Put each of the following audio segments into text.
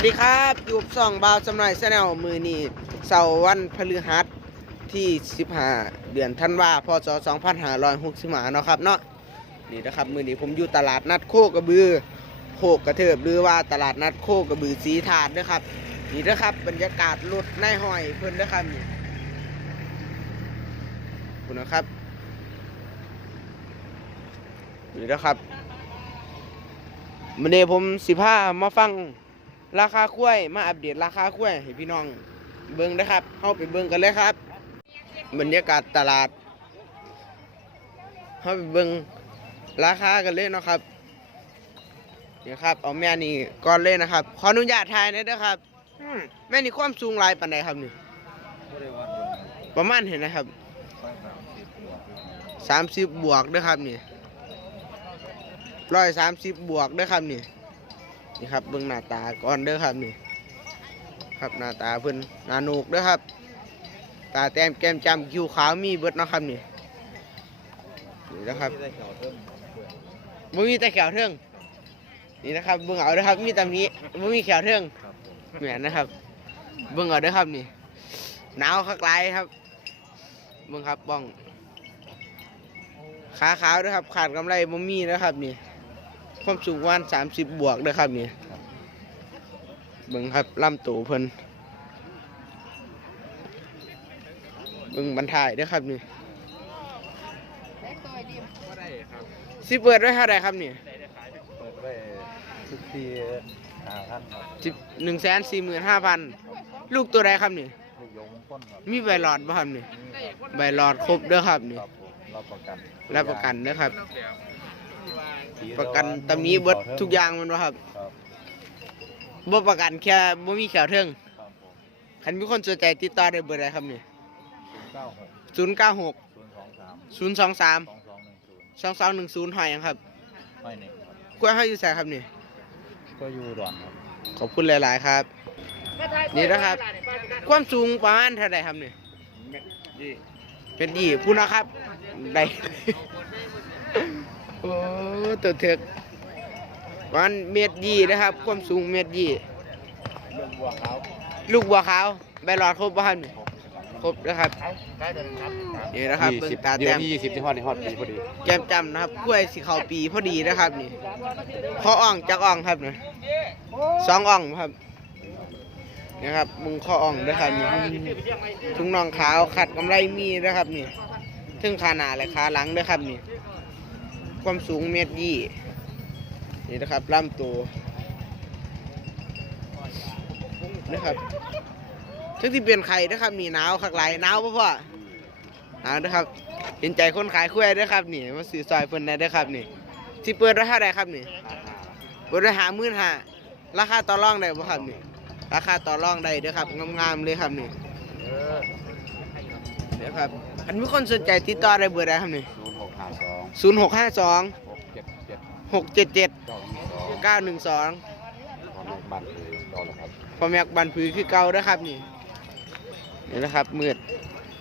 วัสดีครับอยู่สองบาวสำหน่อยแนลมือนี้เสาร์วันพฤหัสที่ 15 เดือนธันวาพศ2565เนาะครับเนาะนี่นะครับมือนี้ผมอยู่ตลาดนัดโคกระบือโคกกระเทิบหรือว่าตลาดนัดโคกระบือสีถาดนะครับ นี่นะครับบรรยากาศรถในห้อยเพิ่นนะครับนี่คุณนะครับนี่นะครับมือนีผมสิพามาฟัง ราคากล้วยมาอัปเดตราคากล้วยให้พี่น้องเบิ่งนะครับเข้าไปเบิ่งกันเลยครับ บรรยากาศตลาดเข้าไปเบิ่งราคากันเลยเนาะครับนี่ครับ เอาแม่นี่ก่อนเลยนะครับ ขออนุญาตถ่ายหน่อยเด้อครับอืมแม่นี่ความสูงลายปานใดครับนี่ ประมาณเห็นนะครับ สามสิบบวกเด้อครับนี่ร้อยสามสิบบวกเด้อครับนี่ นี่ครับเบิ่งหน้าตาก่อนเด้อครับนี่ ครับหน้าตาเพิ่นหน้าหนูกเด้อครับ ตาแต้มแก้มจำคิ้วขาวมีเบิดนะครับนี่นี่นะครับบ่มีแต่แขวเทิงนี่นะครับเบิ่งเอาเด้อครับมีแต่นี้บ่มีแขวเทิงเหมือนนะครับ เบิ่งเอาเด้อครับนี่หนาวคักไรครับเบิ่งครับบ้องขาขาวด้วยครับ ขาดกำไรบ่มีนะครับนี่ ความสูงวันสามสิบบวกด้วยครับนี่เบิ่งครับลำตูเพิ่นเบิ่งบรรทายด้วยครับนี่สิเปิดไว้เท่าไหรครับนี่เปิดไว้ทุกทีหาท่านครับสิบหนึ่งแสนสี่หมื่นห้าพันลูกตัวใดครับนี่ ลูกยงมงคลครับมีใบหลอดบ่ครับนี่ ใบหลอดครบเด้อครับนี่ ครับผมรับประกัน รับประกันเด้อครับสี ประกันตำนี้เบิดทุกอย่างแมันบ่ครับครับบ่ประกันแค่บ่มีแขวเทิงครับผมคันมีคนสนใจติดต่อได้เบอร์ใดครับนี่ศูนย์เก้าหก096ศูนย์สองสาม023สองสองหนึ่งศูนย์2210หอยหยังครับไม่หนึ่งครับกล้วยเฮาอยู่ไสครับนี่ ก็อยู่ด่วนครับขอบคุณหลาย ๆ ครับ นี่นะครับ ความสูงประมาณเท่าใดครับนี่ เป็นดีพูดนะครับได้โอ้ ตัวเถิกประมาณเมตรยี่นะครับ ความสูงเมตรยี่เรื่องบัวขาวลูกบัวขาวใบหลอดครบป่ะครับนี่ครบนะครับนี่นะครับเบิ่งตาแต้มยี่สิบที่ฮอดในฮอดปีพอดีแก้มจำนะครับกล้วยสีขาวปีพอดีนะครับนี่ขออ่องจากอ่องครับนี่สองอ่องครับนี่ครับมึงข้ออ่องด้วยครับนี่ทุ่งน่องขาวขัดกำไรมีนะครับนี่ถึงขาหน้าและขาหลังด้วยครับนี่ ความสูงเมตรยี่นี่นะครับล่ำตัวนะครับถึงที่เป็นไข่นะครับนี่หนาวคักไหลายหนาวป่ะพ่อหนาวนะครับ เห็นใจคนขายกล้วยด้วยครับนี่มาซื้อซอยเพิ่นได้ด้วยครับนี่ที่เปิดราคาใดครับนี่เปิดราคาหมื่นห้าราคาต่อรองได้บ่ครับนี่ราคาต่อรองได้เด้อครับงามๆเลยครับนี่เดี๋ยวครับอันมีคนสนใจติดต่อได้เบอร์ใดครับนี่ศู สองศูนย์หกห้าสองหกเจ็ดเจ็ดหกเจ็ดเจ็ดเก้าหนึ่งสองเก้าหนึ่งสองทำบัตรเลยรอแล้วครับพอแม็กบันผือคือเก่าเด้อครับนี่นี่นะครับมืด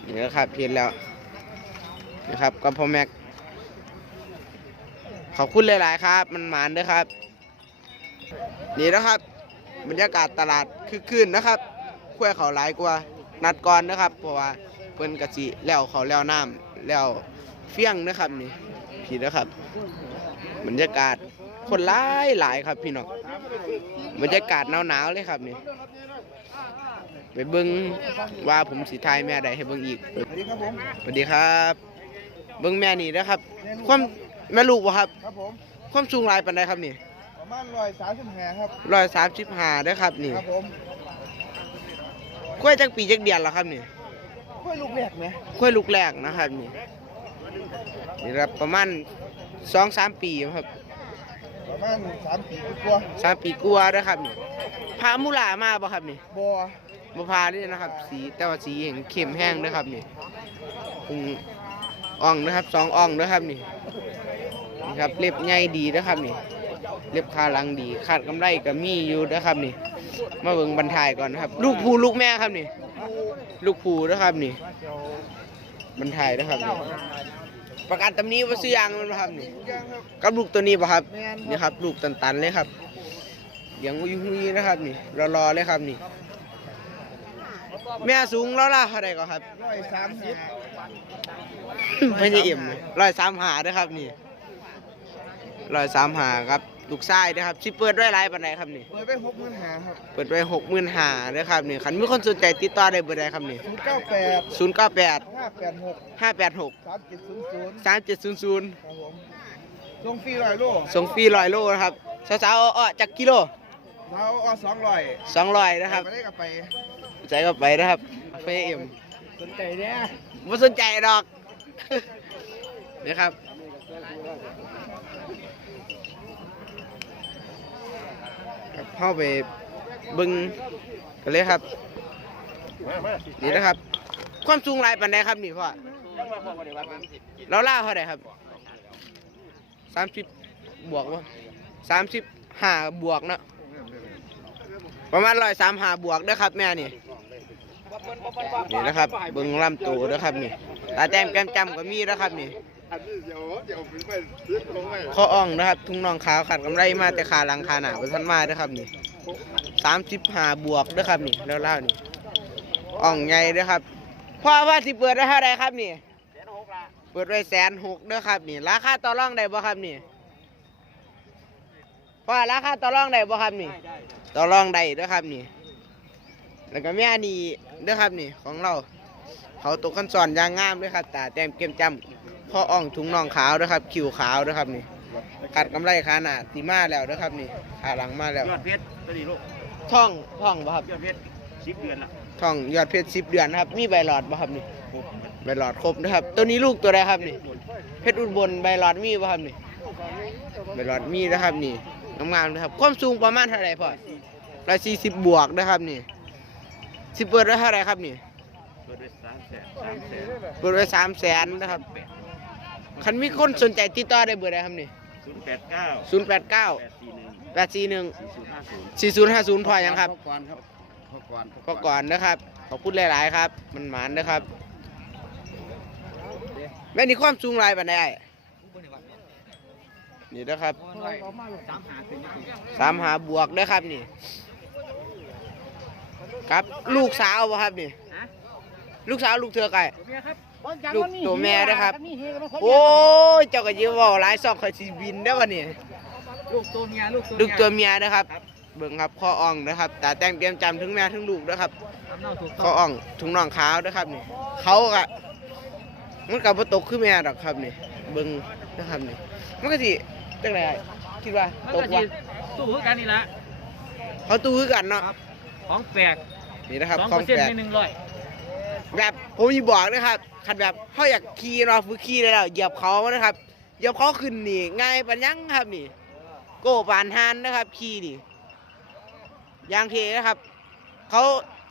นี่นะครับเห็นแล้วนะครับก็พอแม็กขอบคุณหลาย ๆ ครับ มันหมานเด้อครับ นี่นะครับบรรยากาศตลาดคือคืนนะครับคุ้วยเขาหลายกว่านัดก่อนนะครับ เพราะว่าเพิ่นกะสิแล้วเขาแล้วน้ำแล้ว เฟี้ยงนะครับนี่พี่นะครับบรรยากาศคนหลายหลายครับพี่น้องบรรยากาศหนาวๆเลยครับนี่ไปเบิ้งว่าผมสีทายแม่ใดให้เบิ้งอีกสวัสดีครับผมสวัสดีครับ เบิ้งแม่นี่นะครับ ความแม่ลูกบ่ครับครับผมความสูงหลายปานใดครับนี่ประมาณร้อยสามสิบห้าครับร้อยสามสิบห้าด้อครับนี่ครับผมกล้วยจักปีจักเดือนแล้วครับนี่กล้วยลูกแรกไหมกล้วยลูกแรกนะครับนี่ นี่ครับประมาณสองสามปีครับประมาณสามปีกว่าสามปีกลัวาเด้อครับนี่พามุลามาบ่ครับนี่บัวบ่พาด้วยนะครับ สีแต่ว่าสีเห็นเข้มแห้งนะครับนี่ปรุงอ่องนะครับสองอ่องนะครับนี่นี่ครับเล็บใหญ่ดีนะครับนี่เล็บขาหลังดีขาดกำไรก็มีอยู่นะครับนี่ มาเบิ่งบรรทายก่อนนะครับ ลูกผู้ลูกแม่ครับนี่ ลูกผู้นะครับนี่บรรทายนะครับนี่ ประกันตำนี้ว่าซื้อยางมันบ่ครับนี่ยังครับ กับลูกตัวนี้ป่ะครับแมนนี่ครับ ลูกตันๆเลยครับเลี้ยงอุยหุยนะครับนี่รอๆเลยครับนี่ แม่สูงแล้วล่ะเท่าไรก็ครับ ร้อยสามสิบไม่ใช่เอ็มร้อยสามหาด้วยครับนี่ร้อยสามหาครับ ลูกไส้ด้วยครับชิเปิดด้วยไรปันไดครับนี่ เปิดไปหกหมื่นหาครับเปิดไว้หกหมื่นหาด้วยครับนี่คันมีคนสนใจติดต่อได้เบอร์ใดครับนี่ศูนย์เก้าแปดศูนย์เก้าแปดห้าแปดหกห้าแปดหกสามเจ็ดศูนย์ศูนย์สามเจ็ดศูนย์ศูนย์ครับผมส่งฟรีร้อยโลส่งฟรีร้อยโลนะครับสาวๆอ้อๆจากกิโลเราเอาสองร้อยสองร้อยนะครับไปได้กับไปใจก็ไปนะครับเฟเอ็มสนใจเนี่ยไม่สนใจดอกนี่ครับครับ เข้าไปบึงกันเลยครับนี่นะครับ ความสูงลายปันใดครับนี่พ่อเราล่าเท่าไหร่ครับสามสิบบวกวะสามสิบห้าบวกเนอะประมาณร้อยสามห้าบวกเด้อครับ แม่นี่นี่นะครับเบิ้งลำตัวนะครับนี่ตาแต้มแก้มจำก็มีนะครับนี่ อันนี้เดี๋ยวเดี๋ยวไปยึดลงไปข้ออ่องนะครับ ทุ่งนองขาวขัดกำไรมาแต่ขาหลังขาหนาเป็นทันมาด้อครับนี่สามสิบห้าบวกด้อครับนี่แล้วเล่านี่อ่องใหญ่ด้อครับพ่อว่าสิเปิดได้เท่าไรครับนี่เปิดไว้แสนหกด้อครับนี่ราคาต่อรองได้บ่ครับนี่พ่อราคาต่อรองได้บ่ครับนี่ต่อรองได้ด้อครับนี่ แล้วก็แม่นี่ด้อครับนี่ของเรา เขาตกขั้นสอนยางงามด้วยครับตาแต้มเกมจำ ข้ออ่องถุงน่องขาวด้วยครับคิวขาวด้วยครับนี่ขัดกำไรขาหนาตีมาแล้วด้วยครับนี่ขาหลังมาแล้วยอดเพชรตัวนี้ลูกท่องท่องบ่ครับยอดเพชรสิบเดือนละท่องยอดเพชรสิบเดือนนะครับ มีใบหลอดบ่ครับนี่ใบหลอดครบนะครับ ตัวนี้ลูกตัวใดครับนี่เพชรอุบลใบหลอดมีบ่ครับนี่ใบหลอดมีนะครับนี่งามๆนะครับความสูงประมาณเท่าไหร่พ่อร้อยสี่สิบบวกนะครับนี่สิเปิดไว้เท่าไหร่ครับนี่ เปิดด้วยสามแสนสามแสนเปิดไว้สามแสนนะครับ คันมีคนสนใจติดต่อได้เบอร์ใดครับนี่ศูนย์แปดเก้าศูนย์แปดเก้าแปดสี่หนึ่งแปดสี่หนึ่งสี่ศูนย์ห้าศูนย์สี่ศูนย์ห้าศูนย์พอยังครับก่อนครับก่อนก็ก่อนนะครับ ขอบคุณหลาย ๆ ครับ มันหมานนะครับ แม่นี่ความสูงหลายปานใดอ้ายนี่นะครับ สามหาบวกเด้อครับนี่ ครับ ลูกสาวบ่ครับนี่ ลูกสาวลูกเถือกไก่ ลูกตัวแม่นะครับ โอ้ยเจ้าก็ยืมว่าหลายซองคอยสิบินได้อวะนี่ลูกตัวเมียลูกตัวลูกตัวเมียนะครับ เบิ่งครับข้ออ่องนะครับตาแต่งเตรียมจำถึงแม่ถึงลูกนะครับข้ออ่องถุงน่องขาวนะครับนี่เขากะมันกับตกคือแม่ดอกครับนี่เบิ่งนะครับนี่มันก็สิจังไรคิดว่ามันตก็กสิว่าตู้คือกันนี่ละเขาตู้คือกันเนาะของแปลกนี่นะครับสองขอเปองร์เซ็นแปต์ลกในหนึ่งร้อยแบบ ผมมีบอกนะครับคันแบบเขาอยากขี่เราะฝึกขี่ได้แล้วเหยียบเขานะครับเหยียบเขาขึ้นนี่ง่ายปัญญังครับนี่ โก้ปานฮานนะครับขี่นี่ยางเทนะครับ เขา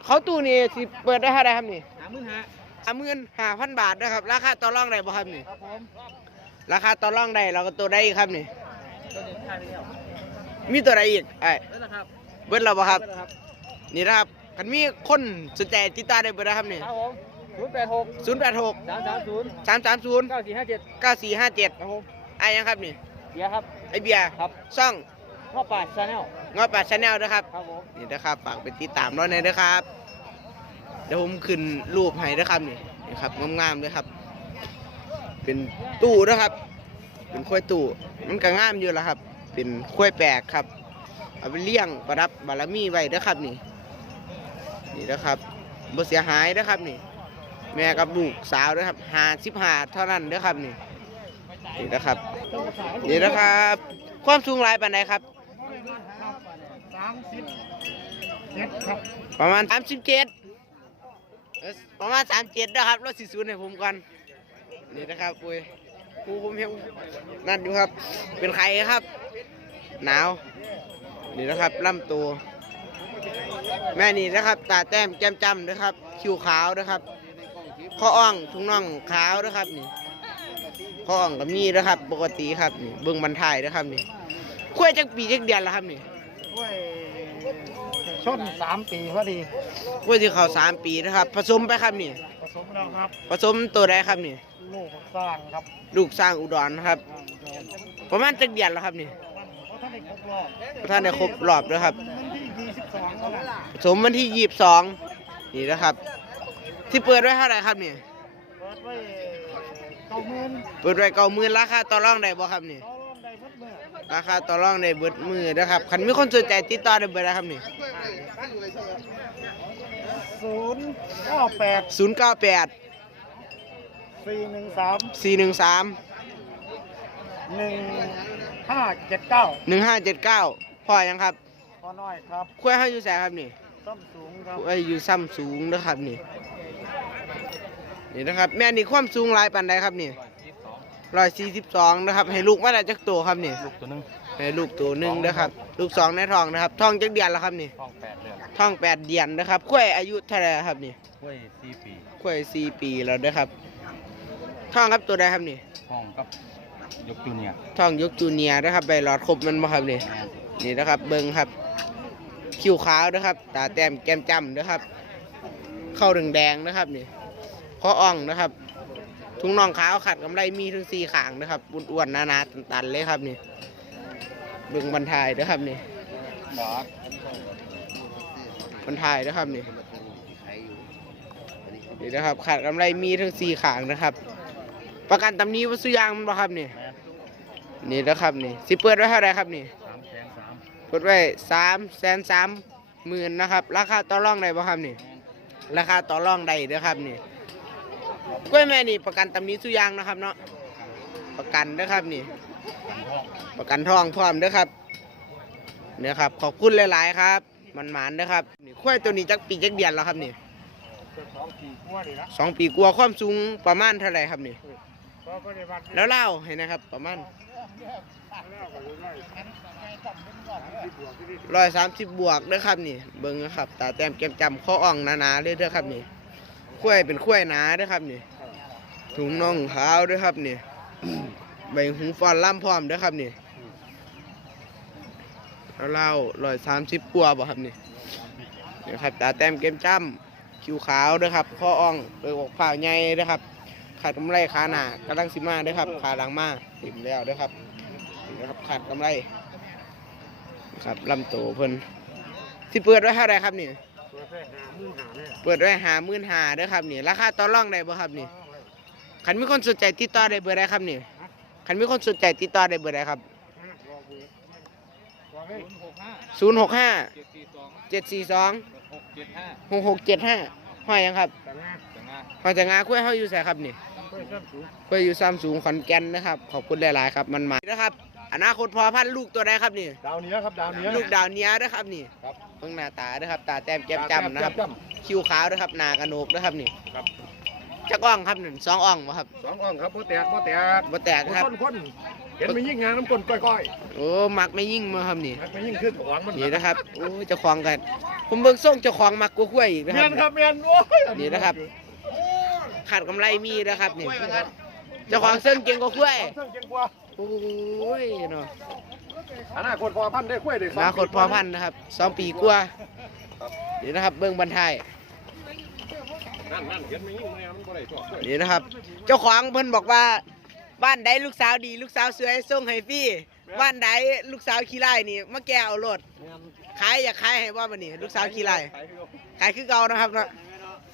เขาตู้นี่สิเปิดได้เท่าไหรครับนี่หามื่นหาสามหมื่นห้าพันบาทนะครับ ราคาต่อรองได้บ่ครับนี่ ครับผมราคาต่อรองได้เราก็ตัวได้ครับนี่ ตัวนี้ขายไปแล้วมีตัวใดอีกไอ้แล้วนะครับเบิดเราบ่ครับนะครับนี่นะครับคันมีคนสนใจติดต่อได้เบอร์นะครับนี่ ครับผม ศูนย์แปดหกศูนย์แปดหกสามสามศูนย์สามสามศูนย์เก้าสี่ห้าเจ็ดเก้าสี่ห้าเจ็ดครับผมไอ้ยังครับนี่เดี๋ยวครับ ไอเบียร์ครับซ่องพ่อป่าชาแนลงอป่าชาแนลนะครับครับผมนี่นะครับฝากไปติดตามด้วยนะครับเดี๋ยวผมขึ้นรูปให้นะครับนี่นี่ครับงามๆเลยครับ เป็นตู้นะครับ เป็นข้วยตู้มันก็งามอยู่แล้วครับ เป็นข้วยแปลกครับเอาไปเลี้ยงประดับบารมีไว้นะครับนี่นี่นะครับบ่เสียหายนะครับนี่ แม่กับลูกสาวนะครับหาสิบหาเท่านั้นเด้อครับนี่นี่นะครับ นี่นะครับ ความสูงหลายปานใดครับ สามสิบเจ็ดครับประมาณ37เอ้ยประมาณ37นะครับรถ40ให้ผมก่อนนี่นะครับปุ้ยครูผมเห็นนั่นอยู่ครับ เป็นใครครับ หนาว นี่นะครับลำตัว แม่นี่นะครับ ตาแต้มแก้มจำนะครับ คิ้วขาวนะครับ ข้ออ่องทุ่งน่องขาวนะครับนี่ข้ออ่องกับมีนะครับ ปกติครับนี่เบิ่งบรรทายนะครับนี่คุยจักปีจักเดือนแล้วครับนี่ด้วยชนสามปีพอดีกล้วยที่เขาสามปีนะครับ ผสมไปครับนี่ ผสมแล้วครับ ผสมตัวใดครับนี่ ลูกสร้างครับ ลูกสร้างอุดรนะครับ ประมาณจักเดือนแล้วครับนี่เพราะท่านท่านได้ครบรอบด้วยครับมันที่ยี่สิบสองเขาละสมวันที่ยี่สิบสองนี่นะครับ ที่เปิดไว้เท่าไหร่ครับนี่เปิดไว้เก้าหมื่นเปิดไว้เก้าหมื่นราคาต่อรองได้บ่ครับนี่ต่อรองได้พัดเมื่อราคาต่อรองได้เบิดมือนะครับคันมีคนสนใจติดต่อได้เบอร์ใดครับนี่ศูนย์เก้าแปดศูนย์เก้าแปดสี่หนึ่งสามสี่หนึ่งสามหนึ่งห้าเจ็ดเก้าหนึ่งห้าเจ็ดเก้าพ่อยังครับพอน้อยครับคุ้ยให้อยู่แสครับนี่ต้นสูงครับคุ้ยอยู่ซ้ำสูงนะครับนี่ นี่นะครับ แม่นี่ความสูงหลายปันใดครับนี่ร้อยสี่สิบสองนะครับให้ลูกมาได้จักตัวครับนี่ลูกตัวหนึงให้ลูกตัวหนึ่งนะครับ ลูกสองในท้องนะครับท้องจักเดือนแล้วครับนี่ห้องแปดเดือนท้องแปดเดือนนะครับคุ้ยอายุเท่าไหรครับนี่กล้วยสี่ปีคุ้ยสี่ปีแล้วนะครับท้องครับตัวใดครับนี่ห้องกับยกจูเนียร์ท้องยกจูเนียร์นะครับใบหลอดครบมันมาครับนี่แม่นนี่นะครับเบิ้งครับคิ้วขาวนะครับ ตาแต้มแก้มจ้ำนะครับ เข้าแดงๆนะครับนี่ค ออ่องนะครับ ทุงน่องขาวขัดกำไรมีถึงสี่ขางนะครับอ้วนๆนาๆตันๆเลยครับนี่เบิ้งบรรทายนะครับนี่บรรทายนะครับนี่นี่นะครับขัดกำไรมีถึงสี่ขางนะครับ ประกันตำนี้วัสดุยางมันบ่ครับนี่นี่นะครับนี่สิเปิดไว้เท่าไหรครับนี่เปิดไว้สามแสนสามหมื่นนะครับ ราคาต่อรองได้บ่ครับนี่ ราคาต่อรองได้เด้อครับนี่ กล้วยแม่นี่ประกันตำนี้สุยางนะครับเนาะประกันเด้อครับนี่ ประกันทองพร้อมเด้อครับเนี่ยครับ ขอบคุณหลาย ๆ ครับ มันหมานเด้อครับนี่กล้วยตัวนี้จักปีจักเดือนแล้วครับนี่สองปีกว่าเลยนะสองปีกว่าความสูงประมาณเท่าไหร่ครับนี่แล้วเล่าให้นะครับ ประมาณร้อยสามสิบบวกเด้อครับนี่ เบิ้งนะครับตาแต้มแก้มจำข้ออ่องนาๆเลยเด้อครับนี่ ขั้วเป็นขั้วหนาด้อครับนี่ถุงน่องขาวด้วยครับนี่ใบหูฟอนล่ำพร้อมด้อครับนี่แล้วเล่าร้อยสามสิบปัวบ่ครับนี่นี่ครับตาแต้มเกมจ้ำคิวขาวด้อครับข้ออ่องเปิดอกผ่าใหญ่ด้อครับขาดกำไรขาหนากำลังสิมาด้อครับขาหลังมาติ่มแล้วด้อครับนี่นะครับขาดกำไรครับลำโตเพิ่นที่เปิดไว้เท่าไรครับนี่ ตัวแค่หามือหาเนี่ยเปิดไว้หามื่นหาเด้อครับนี่ราคาต่อรองได้บ่ครับนี่คันมีคนสนใจติดต่อได้เบอร์ใดครับนี่คันมีคนสนใจติดต่อได้เบอร์ใดครับบอกเลยศูนย์หกห้าเจ็ดสี่สองเจ็ดสี่สองหกเจ็ดห้าหกหกเจ็ดห้าห้อยยังครับแต่งานจังงาห้อยแต่งาคุ้ยห้อยอยู่ใส่ครับนี่เพื่อเพิ่มสูงคุ้ยอยู่ซ้ำสูงขอนแก่นนะครับ ขอบคุณหลาย ๆ ครับ มันมานะครับอนาคตพอพันธุ์ลูกตัวใดครับนี่ ดาวนี้ครับ ดาวนี้ลูกดาวเนี้ยนะครับนี่ครับ เพิ่งหน้าตาเด้อครับ ตาแต้มแก้มจำนะครับ คิ้วขาวนะครับหนากระโหนกนะครับนี่ครับ จักอ่องครับหนึ่งสองอ่องบ่ครับสองอ่องครับพ่แตกพ่แตกบ่แตกครับคนคนเห็นมันยิ่งงานน้ำก้นก้อยโอ้มักไม่ยิ่งมาครับนี่ๆมันยิ่งขึ้นหวังมันนี่นะครับโอ้ยเจ้าของกัน ผมเบิ่งส่งเจ้าของมักกว่าคุ้ยอีกนะคเมียรับนครับเมียนโอ้ยนี่นะครับขาดกำไรมีนะครับนี่เจ้าของเส้นเก่งกว่าคุ้ยเครื่องเก่งกว่าโอ้ยเนาะ อนาคตพอพันได้กล้วยได้อนาคตพอพันธุ์นะครับสองปีกว่านี่นะครับ เบิ่งบรรทายนั่นนั่นเห็นมันยิ่งเนี่ยมันบ่ได้ตัวกล้วยนี่นะครับ เจ้าของเพิ่นบอกว่า บ้านใดลูกสาวดี ลูกสาวสวยส่งให้ฟรีบ้านใดลูกสาวขี้ไล่นี่มาแก้เอารถขายอยากขายให้ว่าบัดนี้ลูกสาวขี้ไล่ขายคือเก่านะครับเนาะ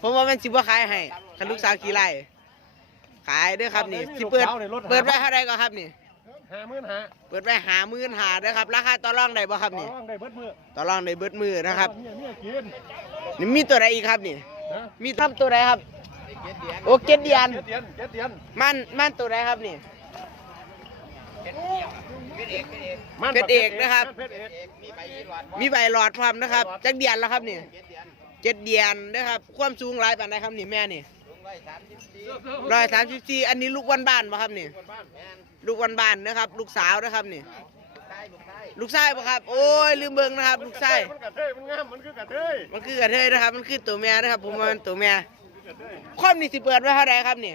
ผมว่ามันสิบ่ขายให้คันลูกสาวขี่ไล่ขายเด้อครับนี่สิเปิดเปิดไว้เท่าใดก็ครับนี่ ห้าหมื่นห้าเปิดไว้หามื่นหาเด้อครับ ราคาต่อรองได้บ่ครับนี่ต้องได้เบิดมือต่อรองได้เบิดมือนะครับเมียเมียกินนี่มีตัวใดอีกครับนี่ นะมีทับตัวใดครับ โอ้เจ็ดเดียนเจ็ดเดียนเจ็ดเดียนมันมันตัวใดครับนี่มันเพชรเอกนะครับ เพชรเอกมีใบหลอดพร้อมนะครับจักเดียนแล้วครับนี่เจ็ดเดียนนะครับ ความสูงหลายปานใดครับนี่แม่นี่ร้อยสามสิบสี่อันนี้ลูกวันบ้านป่ะครับนี่ ลูกวันบ้านนะครับ ลูกสาวนะครับนี่ ลูกชายปะครับ โอ้ยลืมเบิ่งนะครับ ลูกชายมันกระเทยมันงามมันคือกระเทยมันคือกระเทยนะครับ มันคือตัวแม่นะครับ ผมว่ามันตัวแม่ความนี่สิเปิดไว้เท่าไรครับนี่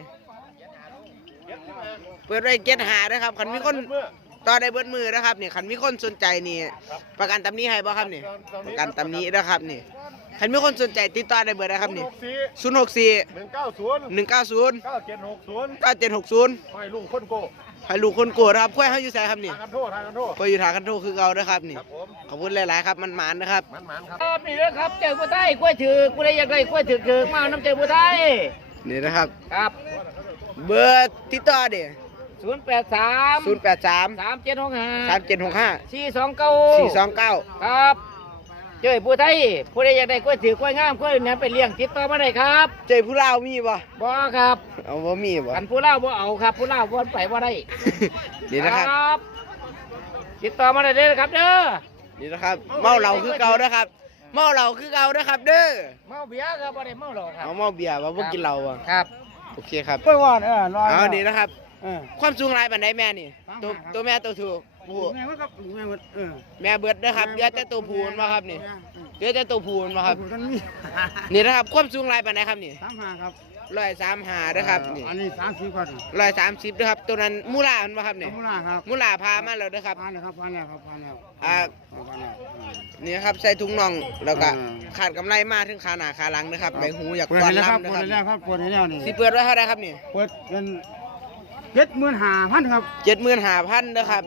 เปิดไว้เจ็ดหานะครับคันมีคนต่อได้เบิดมือนะครับนี่คันมีคนสนใจนี่ประกันตำหนี้ให้บ่ครับนี่ประกันตำหนี้นะครับนี่คันมีคนสนใจติดต่อได้เบอร์ใดครับนี่หกสี่ศูนย์หกสี่หนึ่งเก้าศูนย์หนึ่งเก้าศูนย์เก้าเจ็ดหกศูนย์เก้าเจ็ดหกศูนย์ห้อยลุงคนโก้ ให้ลูกคนโกรธนะครับค่อยเฮาอยู่ไสครับนี่ทางกันโทษทางกันโทษค่อยอยู่ทางกันโทคือเก่าเด้อครับนี่ ครับผมขอบคุณหลาย ๆ ครับ มันหมานนะครับ มันมันครับครับนี่เลยครับเจอผู้ไทยกล้วยถือกล้วยอยากได้กล้วยถือกถือมาน้ำเจอผู้ไทยนี่นะครับ ครับเบอร์ติดต่อดิศูนย์แปดสาม083สามเจ็ดหกห้า3765สี่สองเก้า429ครับ เจอผู้ไทยผู้ใดอยากได้กล้วยถือกล้วยงามกล้วยเนี่ยไปเลี้ยงติดต่อมาได้ครับเจอผู้เล่าวมีบ่บ่ครับเอาบ่มีบ่อันผู้เล่าบ่เอาครับ ผู้เล่าบ่ไปบ่ได้นี่นะครับบติดต่อมาได้เลยนะครับ เด้อนี่นะครับ เมาเหล้าคือเก่านะครับ เมาเหล้าคือเก่านะครับ เด้อเมาเบียร์ครับบ่ได้เมาหรอกครับเอาเมาเบียร์ว่าบ่กินเหล้าอะครับโอเคครับกล้วยว่านเออน้อยเอานี่นะครับเออความสูงหลายปานใดแม่นี่สามตัวห้าครับตัวแม่ตัวถูก ผู้แม่ว่าครับแม่ว่าเออแม่เบิดนะครับเหลือแต่ตัวผู้มาครับนี่เหลือแต่ตัวผู้มาครับกันนี่นี่นะครับความสูงหลายปานใดครับนี่สามห้าครับร้อยสามหานะครับนี่อันนี้สามสิบก่อนร้อยสามสิบนะครับตัวนั้นมูลามันมาครับนี่มูลาครับมูลาพามาแล้วนะครับผ่านแล้วครับผ่านแล้วครับผ่านแล้วอ่าผ่านแล้วนี่นะครับใส่ถุงน่องแล้วก็อืมขาดกำไรมาถึงขาหน้าขาหลังนะครับใบหูอยากเปิดก้อนให้แล้วครับลำนะเปิดคให้แล้รับวครับเปิดให้แล้วนี่สิเปิดไว้เท่าไรครับนี่เปิดเป็นเจ็ดหมื่นห้าพันครับเจ็ดหมื่นห้าพันนะครับ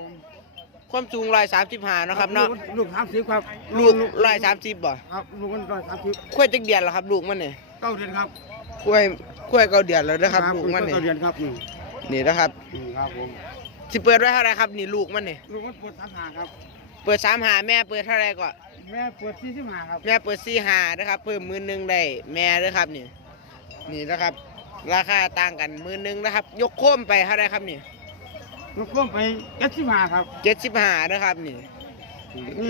ความสูงร้อยสามสิบห้านาะครับเนาะลูกสามสิบครับลูกร้อยสามสิบบ่ครับลูกมันร้อยสามสิบคุ้ยจักเดียนแล้วครับ ลูกมันนี่เก้าเดือนครับคุ้ยคุ้ยเก้าเดียนแล้วนะครับ ลูกมันนี่เก้าเดือนครับนี่นี่นะครับนี่ครับผมสิเปิดไว้เท่าไรครับนี่ลูกมันนี่ลูกมันเปิดสามห้าครับเปิดสามหาแม่เปิดเท่าไรก็แม่เปิดสี่สิบห้าครับแม่เปิดสี่หานะครับ เพิ่มหมื่นหนึ่งได้แม่ด้วยครับนี่นี่นะครับ ราคาต่างกันหมื่นหนึ่งนะครับ ยกโค้มไปเท่าไรครับนี่ ลูกพ่วงไปเจ็ดสิบห้าครับเจ็ดสิบห้านะครับนี่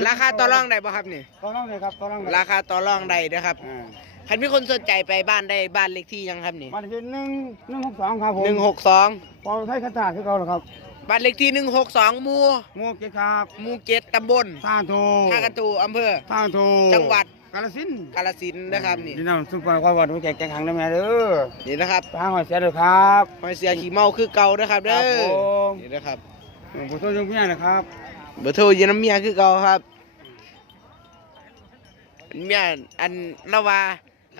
ราคาต่อรองได้ป่ะครับนี่ ต่อรองเลยครับต่อรองเลยราคาต่อรองได้นะครับอ่าคันมีคนสนใจไปบ้านได้บ้านเลขที่ยังครับนี่บ้านเลขที่หนึ่งหนึ่งหกสองครับผมหนึ่งหกสองปอไทยขจาคือเขาเหรอครับบ้านเลขที่หนึ่งหกสองหมู่โมเกตครับหมู่เจ็ดตำบลท่าโทท่ากระตูอำเภอท่าโทจังหวัด กาฬสินธุ์กาฬสินธุ์นะครับนี่นี่น้ำซุปเปอร์ความหวานหัวใจแกงขังได้ไหมเด้อนี่นะครับทางหอยเสียเลยครับหอยเสียขี่เมาคือเก่านะครับเด้ครัอบผมนี่นะครับผมโทษยงเมียนะครับเบอร์โทรเยนน้ำเมียคือเก่าครับเมียอันละว่า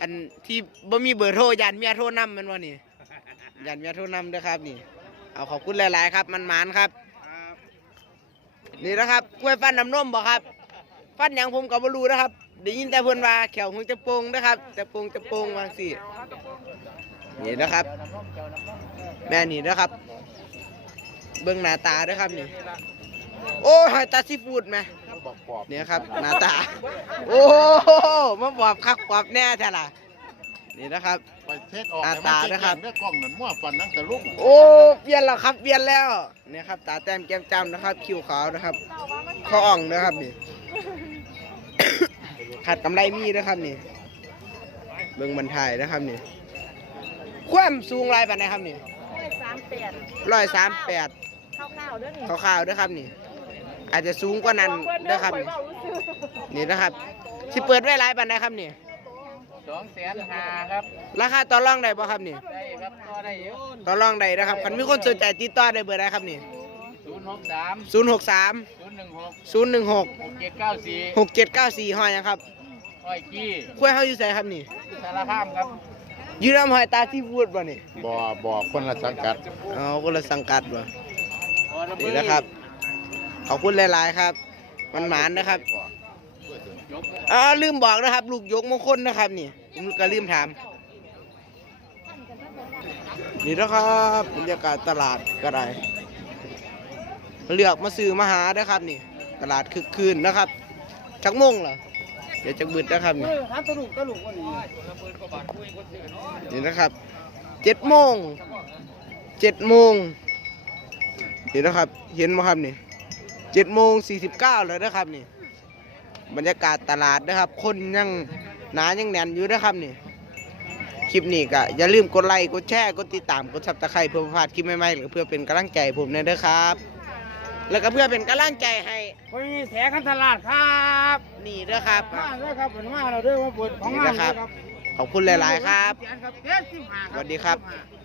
อันที่บ่มีเบอร์โทรยันเมียโทรนำแมันวะนี่ยันเมียโทรนำเด้อครับนี่เอาขอบคุณหลาย ๆ ครับมันหมานครับ นี่นะครับกล้วยฟันน้ำนมบ่ครับ ฟันหยังผมก็บ่รู้นะครับ ได้ยินแต่เพิ่นว่าแขวคงจะโปงนะครับจะโปงจะโปงว่าสินี่นะครับ แม่นี่นะครับ เบิ่งหน้าตาเด้วยครับนี่ โอ้ยตาซีฟูดไหมเนี่ยครับหน้าตา โอ้มาบอบคักบอบแน่แท้ล่ะนี่นะครับไปเทศออกตาตานะครับเรื่องกล้องนั่นมั่วฟันนั่งแต่ลุกโอ้เปลี่ยนแล้วครับเปลี่ยนแล้วเนี่ยครับ ตาแต้มแก้มจ้ำนะครับ คิ้วขาวนะครับข้ออ่องนะครับนี่ ขัดกำไรมีนะครับนี่เบิ่งบรรทายนะครับนี่ ความสูงลายปานใดครับนี่สามแปดร้อยสามแปดข้าวๆเด้อนี่ขาวๆด้วยครับนี่ อาจจะสูงกว่านั้นด้วยครับ นี่นี่นะครับสิเปิดไว้หลายปานใดครับนี่สองแสนห้าครับ ราคาต่อรองได้ป่ะครับนี่ ได้ครับต่อได้เยอะต่อรองได้นะครับคันมีคนสนใจติดต่อได้เบอร์ใดครับนี่ศู นย์หกสามศูนย์หกสามศูนย์หนึ่งหกศูนย์หนึ่งหกหกเจ็ดเก้าสี่หกเจ็ดเก้าสี่ห้อยนะครับห้อยกี้คุ้วยเฮาอยู่ไสครับนี่สารภาพครับอยืนน้ำหอยตาที่พูดบ่นี่บ่บอกคนละสังกัดอ๋อคนละสังกัดบ่นี่นะครับขอบคุณหลาย ๆ ครับ มันหมานนะครับยกอ๋อลืมบอกนะครับ ลูกยกมงคลนะครับ นี่ผมก็ลืมถามนี่นะครับบรรยากาศตลาดก็ได้ เลือกมาซื้อมาหานะครับ นี่ ตลาดคึกคืนนะครับจักโมงเหรอเดี๋ยวจักบึดนะครับนี่ถาตลุกตลุกวันนี้นี่นะครับเจ็ดโมงเจ็ดโมงนี่นะครับ เห็นไหมครับนี่เจ็ดโมงสี่สิบเก้าเลยนะครับนี่ บรรยากาศตลาดนะครับ คนยังหนายังแน่นอยู่นะครับนี่คลิปนี้ก็อย่าลืมกดไลค์กดแชร์กดติดตามกดซับสไครต์เพื่อบ่พลาดคลิปใหม่ๆหรือเพื่อเป็นกำลังใจผมนะเด้อครับ แล้วก็เพื่อเป็นกำลังใจให้วันนี้แสขันตลาดครับนี่เด้อครับมาเลยครับเป็นมาเราเด้อมาเปิดของงานเลยครับ ขอบคุณหลาย ๆ ครับ เจ็ดสิบห้าสวัสดีครับเจ็สิห้า